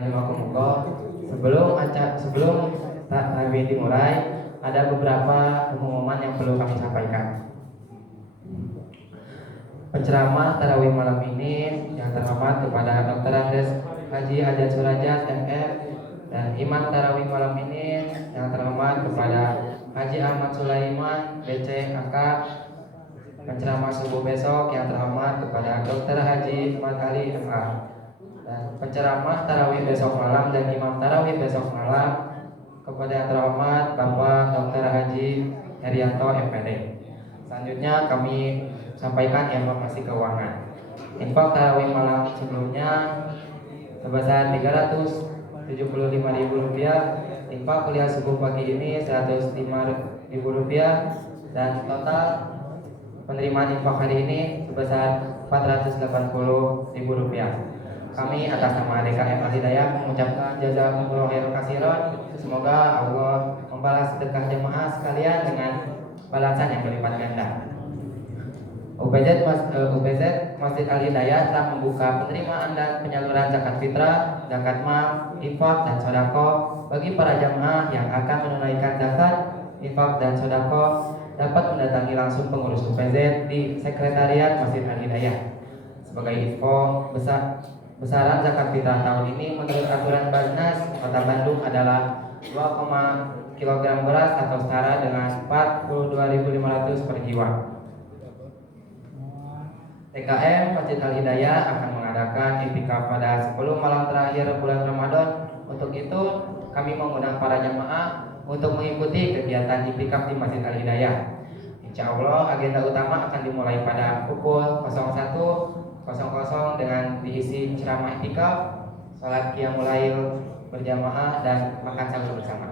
Rahimakumullah. Sebelum tarawih dimulai, ada beberapa pengumuman yang perlu kami sampaikan. Penceramah tarawih malam ini yang terhormat kepada Dr. Andes Haji Hajat Surajat MF, dan imam tarawih malam ini yang terhormat kepada Haji Ahmad Sulaiman BC AK. Penceramah subuh besok yang terhormat kepada Dr. Haji Ahmad Ali MA. Dan penceramah tarawih besok malam dan imam tarawih besok malam kepada yang terhormat Bapak Dr. Haji Herianto MPD. Selanjutnya kami sampaikan informasi keuangan. Infak tarawih malam sebelumnya sebesar Rp375.000. Infak kuliah subuh pagi ini Rp105.000, dan total penerimaan infak hari ini sebesar Rp480.000. Kami atas nama DKM Al-Hidayah mengucapkan jazakumullah khairan katsiran. Semoga Allah membalas sedekah jemaah sekalian dengan balasan yang berlipat ganda. UPZ Masjid Al-Hidayah telah membuka penerimaan dan penyaluran zakat fitrah, zakat mal, infak dan sedekah bagi para jemaah yang akan menunaikan zakat, infak dan sedekah dapat mendatangi langsung pengurus UPZ di Sekretariat Masjid Al-Hidayah. Sebagai info, besaran zakat fitrah tahun ini menurut aturan Basnas Kota Bandung adalah 2, kg beras atau setara dengan 42.500 per jiwa. TKM Masjid Al-Hidayah akan mengadakan i'tikaf pada 10 malam terakhir bulan Ramadan. Untuk itu, kami mengundang para jemaah untuk mengikuti kegiatan i'tikaf di Masjid Al-Hidayah. Insya Allah agenda utama akan dimulai pada pukul 01.00 dengan diisi ceramah i'tikaf, salat qiyamul lail berjamaah dan makan sahur bersama.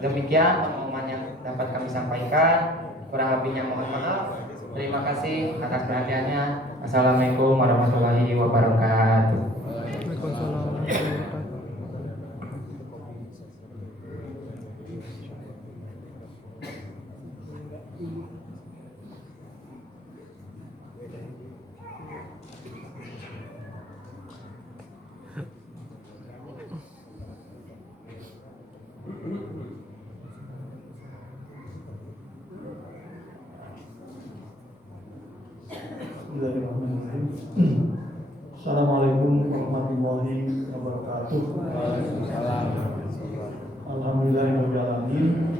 Demikian pengumuman yang dapat kami sampaikan. Kurang lebihnya mohon maaf. Terima kasih atas perhatiannya. Assalamualaikum warahmatullahi wabarakatuh. Assalamualaikum warahmatullahi wabarakatuh. Alhamdulillahirrahmanirrahim.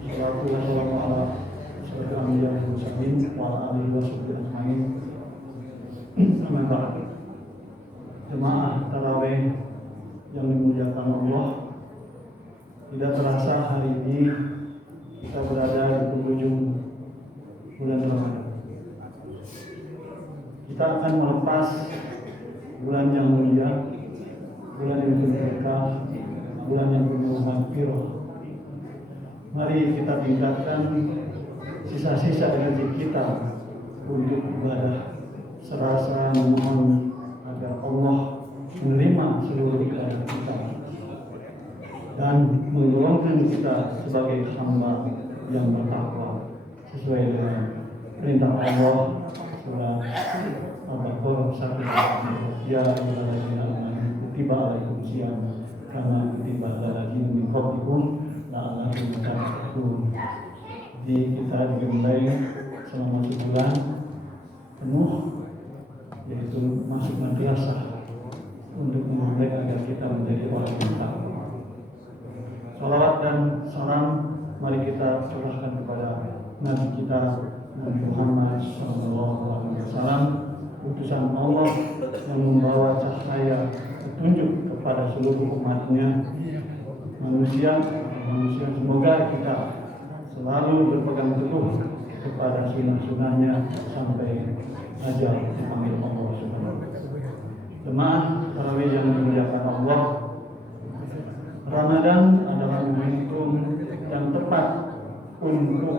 Wassalatu wassalamu ala asyrofil anbiya'i wal mursalin wa ala alihi washabbihi ajmain. Amma ba'd. Jemaah tarawih yang dimuliakan Allah, tidak terasa hari ini kita berada di penghujung bulan Ramadan. Kita akan melepas bulan yang mulia, bulan yang berberkah, bulan yang penuh maghfirah. Mari kita tingkatkan sisa-sisa energi kita untuk ibadah, serasa memohon agar Allah menerima seluruh ibadah kita dan menggolongkan kita sebagai hamba yang bertakwa sesuai dengan perintah Allah. Surah Al-Baqarah 1. Ya ayyuhalladzina amanu kutiba alaikumus syiyam kama kutiba alal ladzina min qablikum la'allakum tattaqun. Jadi kita dimulai selama sebulan penuh, yaitu masuk madrasah untuk memulai agar kita menjadi orang yang takwa. Salawat dan salam mari kita curahkan kepada Nabi kita Nabi Muhammad SAW, utusan Allah yang membawa cahaya petunjuk kepada seluruh umatnya manusia. Semoga kita selalu berpegang teguh kepada sunnah-sunnahnya sampai ajal dipanggil Allah Subhanahu. Jemaah tarawih yang dimuliakan Allah, Ramadan adalah momentum yang tepat untuk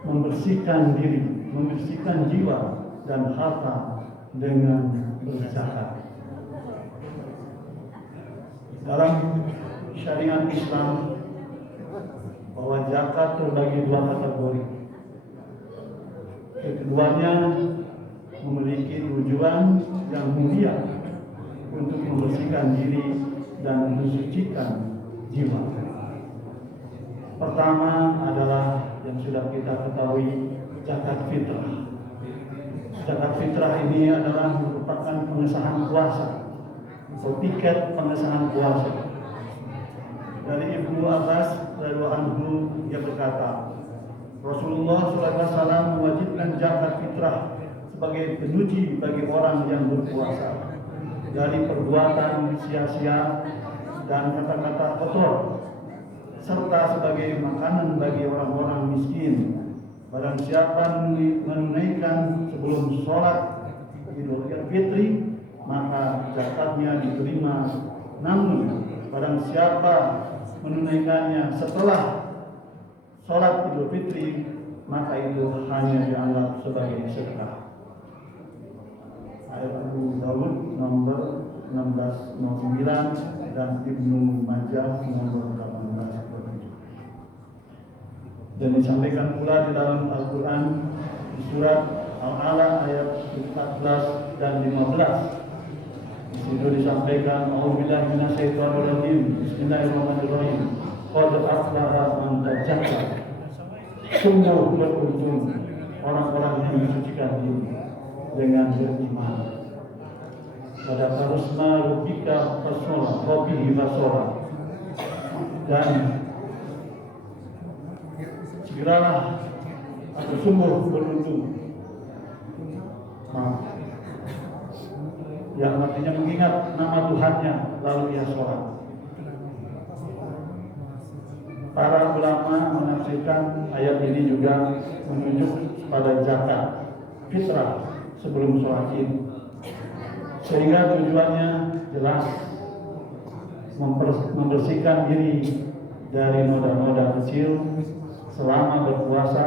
membersihkan diri, membersihkan jiwa dan harta dengan berzakat. Dalam syariat Islam, bahwa zakat terbagi dua kategori. Keduanya memiliki tujuan yang mulia, untuk membersihkan diri dan mensucikan jiwa. Pertama adalah yang sudah kita ketahui, zakat fitrah. Zakat fitrah ini adalah merupakan pengesahan puasa atau tiket pengesahan puasa. Dari Ibnu Abbas radhiyallahu anhu, dia berkata, Rasulullah SAW mewajibkan zakat fitrah sebagai penyuci bagi orang yang berpuasa dari perbuatan sia-sia dan kata-kata kotor, serta sebagai makanan bagi orang-orang miskin. Barang siapa menunaikan sebelum sholat Idul Fitri, maka zakatnya diterima. Namun barang siapa menunaikannya setelah sholat Idul Fitri, maka itu hanya dianggap sebagai sedekah. Ayat Abu Dawud nomor 1609 dan Ibnu Majah nomor 18. Dan disampaikan pula di dalam Al-Quran di surat Al-A'la ayat 14 dan 15. Di situ disampaikan, A'udzubillahi minasyaitonirrajim. Bismillahirrahmanirrahim. Qad aflaha man tazakka. Sungguh beruntung orang-orang yang mensucikan diri dengan beriman. Pada farusma rubika fasola, hobihi fasola. Dan segeralah atau sungguh beruntung, yang artinya mengingat nama Tuhannya lalu ia sholat. Para ulama menafsirkan ayat ini juga menunjuk pada zakat fitrah sebelum sholat Id, sehingga tujuannya jelas membersihkan diri dari noda-noda kecil selama berpuasa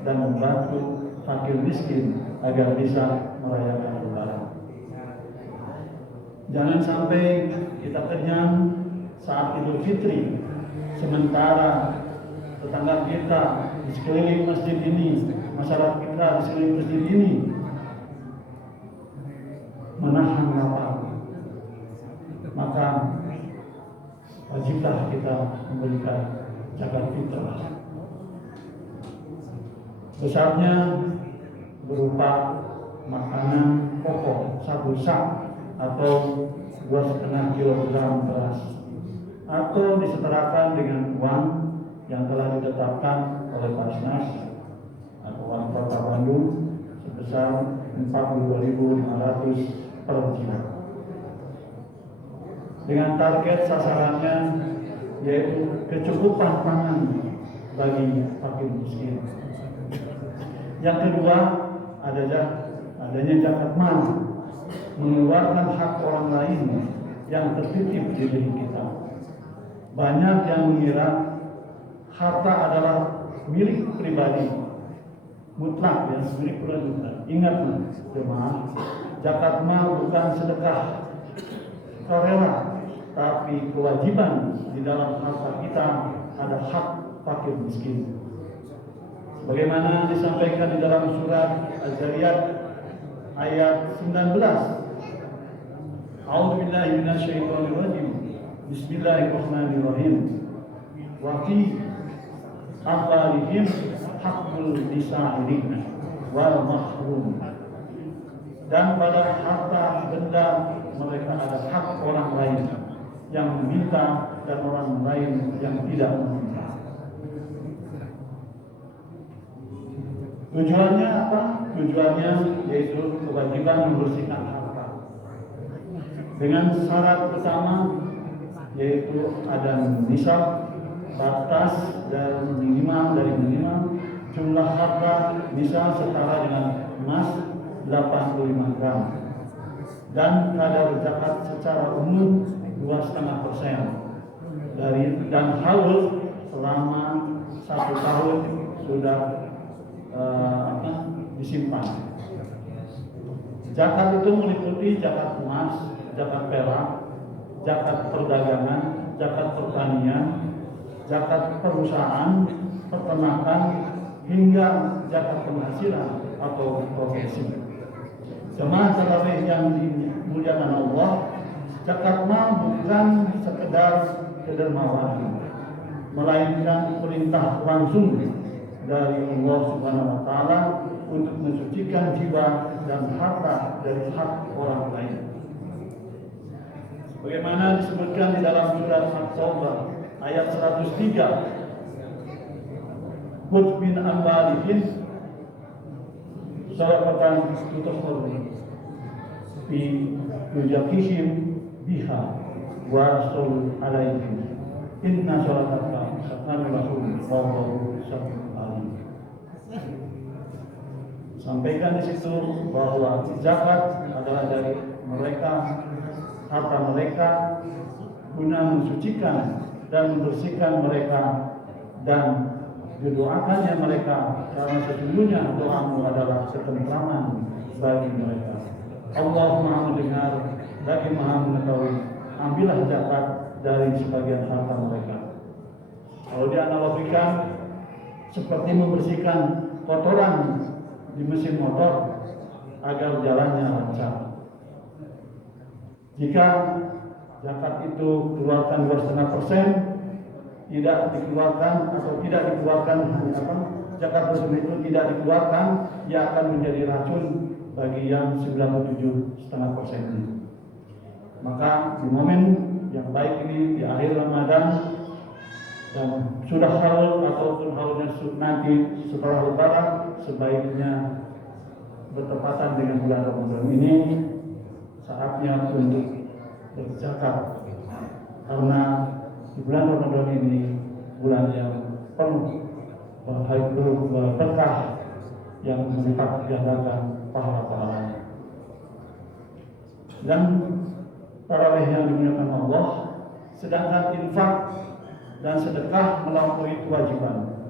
dan membantu fakir miskin agar bisa merayakan Lebaran. Jangan sampai kita kenyang saat Idul Fitri, sementara tetangga kita di sekeliling masjid ini, masyarakat kita di sekeliling masjid ini menahan lapar. Maka wajiblah kita memberikan zakat fitrah. Besarnya berupa makanan pokok 1 sak atau 2,5 kilogram beras, atau disetarakan dengan uang yang telah ditetapkan oleh Basnas atau uang Kota Bandung sebesar 42.500 per jiwa. Dengan target sasarannya yaitu kecukupan pangan bagi fakir miskin. Yang kedua adanya zakat mal, mengeluarkan hak orang lain yang tertitip di diri kita. Banyak yang mengira harta adalah milik pribadi mutlak, ya, milik pribadi mutlak. Ingat jemaah, zakat mal bukan sedekah sukarela, tapi kewajiban di dalam harta kita ada hak fakir miskin. Bagaimana disampaikan di dalam surat Az-Zariyat ayat 19. A'udzubillahi minasyaitonirrajim. Bismillahirrahmanirrahim. Wa fi amwalihim haqqul lisa'ilin wal mahrum. Dan pada harta benda mereka ada hak orang lain yang meminta dan orang lain yang tidak meminta. Tujuannya apa? Tujuannya yaitu kewajiban membersihkan harta. Dengan syarat pertama yaitu ada nisab, batas dan minimal dari minimal jumlah harta bisa setara dengan emas 85 gram dan kadar zakat secara umum 2,5% dari dan haul selama 1 tahun sudah disimpan. Zakat itu meliputi zakat emas, zakat perak, zakat perdagangan, zakat pertanian, zakat perusahaan, peternakan, hingga zakat penghasilan atau profesi. Jemaah tarawih yang dimuliakan Allah, zakat mal bukan sekedar kedermawanan, melainkan perintah langsung dari Allah Subhanahu wa taala untuk mensucikan jiwa dan harta dari hak orang lain. Bagaimana disebutkan di dalam surat At-Taubah ayat 103, "Khudh min amwalihim sadaqatan tutahhiruhum fi yuzakihim biha wa rasul alaihim inna salataka sakanun lahum wallahu sami'un alim." Sampaikan di situ bahwa zakat adalah dari mereka, harta mereka, guna mensucikan dan membersihkan mereka, dan didoakannya mereka karena sesungguhnya doamu adalah ketentraman bagi mereka. Allah Maha mendengar lagi Maha mengetahui. Ambillah zakat dari sebagian harta mereka. Kalau dianalogikan seperti membersihkan kotoran di mesin motor agar jalannya lancar. Jika zakat itu keluarkan 2,5%, tidak dikeluarkan atau tidak dikeluarkan zakat tersebut itu tidak dikeluarkan, ia akan menjadi racun bagi yang 97,5% ini. Maka di momen yang baik ini di akhir Ramadan dan sudah haul ataupun haulnya nanti setelah Lebaran, sebaiknya bertepatan dengan bulan Ramadan ini saatnya untuk berzakat, karena di bulan Ramadan ini bulan yang penuh berkah yang melipat gandakan pahala-pahalanya. Dan tarawih yang dimuliakan Allah, sedangkan infak dan sedekah melampaui kewajiban.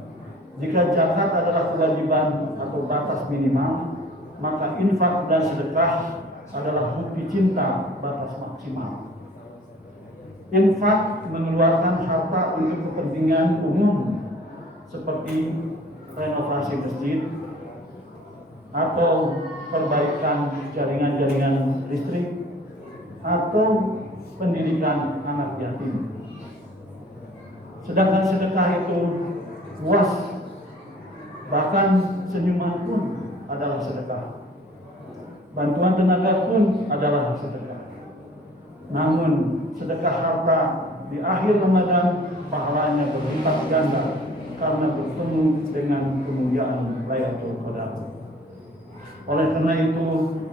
Jika zakat adalah kewajiban atau batas minimal, maka infak dan sedekah adalah bukti cinta batas maksimal. Infak mengeluarkan harta untuk kepentingan umum seperti renovasi masjid atau perbaikan jaringan-jaringan listrik atau pendidikan anak yatim. Sedangkan sedekah itu luas, bahkan senyuman pun adalah sedekah. Bantuan tenaga pun adalah sedekah. Namun sedekah harta di akhir Ramadan pahalanya berlipat ganda karena bertemu dengan kemuliaan Lailatul Qadar. Oleh karena itu,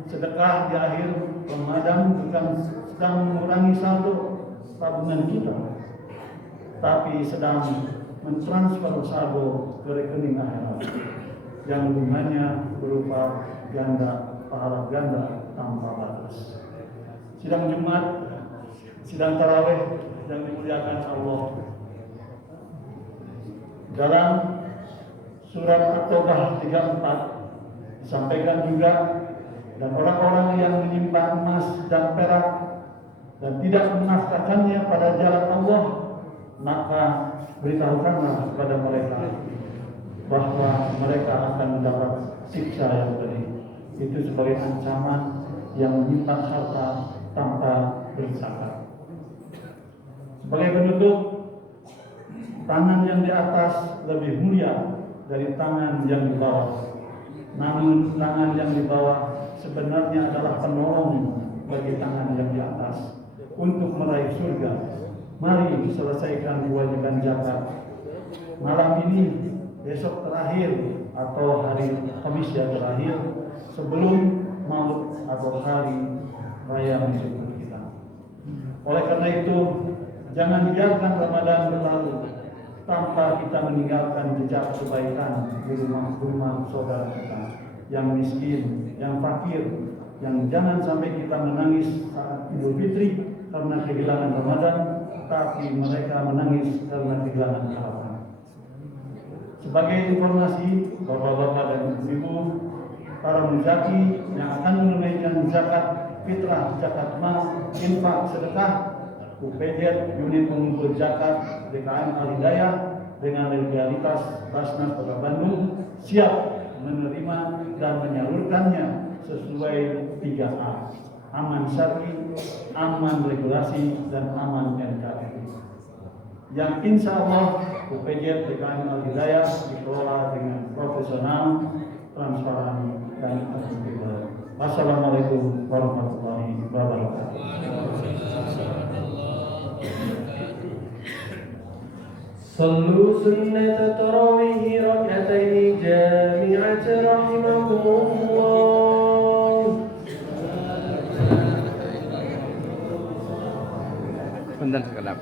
sedekah di akhir Ramadan bukan sedang mengurangi saldo tabungan kita, tapi sedang mentransfer saldo ke rekening akhirat yang bunganya berupa pahala ganda tanpa batas. Sidang Jumat, sidang tarawih yang dimuliakan Allah, dalam surat At-Taubah 34 disampaikan juga, dan orang-orang yang menyimpan emas dan perak dan tidak menafkahkannya pada jalan Allah, maka beritahukanlah kepada mereka bahwa mereka akan mendapat siksa yang pedih. Itu sebagai ancaman yang menyimpan harta tanpa berzakat. Sebagai penutup, tangan yang di atas lebih mulia dari tangan yang di bawah. Namun tangan yang di bawah sebenarnya adalah penolong bagi tangan yang di atas untuk meraih surga. Mari selesaikan kewajiban zakat malam ini, besok terakhir atau hari Kamis yang terakhir sebelum maut atau hari raya menjemput kita. Oleh karena itu, jangan biarkan Ramadan berlalu tanpa kita meninggalkan jejak kebaikan di rumah-rumah saudara kita yang miskin, yang fakir, yang jangan sampai kita menangis saat Idul Fitri karena kehilangan Ramadan, tapi mereka menangis karena kehilangan harapan. Sebagai informasi, Bapak-bapak dan Ibu, para muzaki yang akan menunaikan zakat fitrah, zakat mal, infak, sedekah, UPJ unit pengumpul zakat DKM Al-Hidayah dengan legalitas Basnas Kota Bandung siap menerima dan menyalurkannya sesuai 3A: aman syar'i, aman regulasi dan aman NKRI. Yang insya Allah UPJ TKN Al-Hidayah dikelola dengan profesional, transparan, dan akuntabel. Wassalamualaikum warahmatullahi wabarakatuh. صلوا سنة تراويح ركعتين جامعة رحمكم الله. Punten sekedap.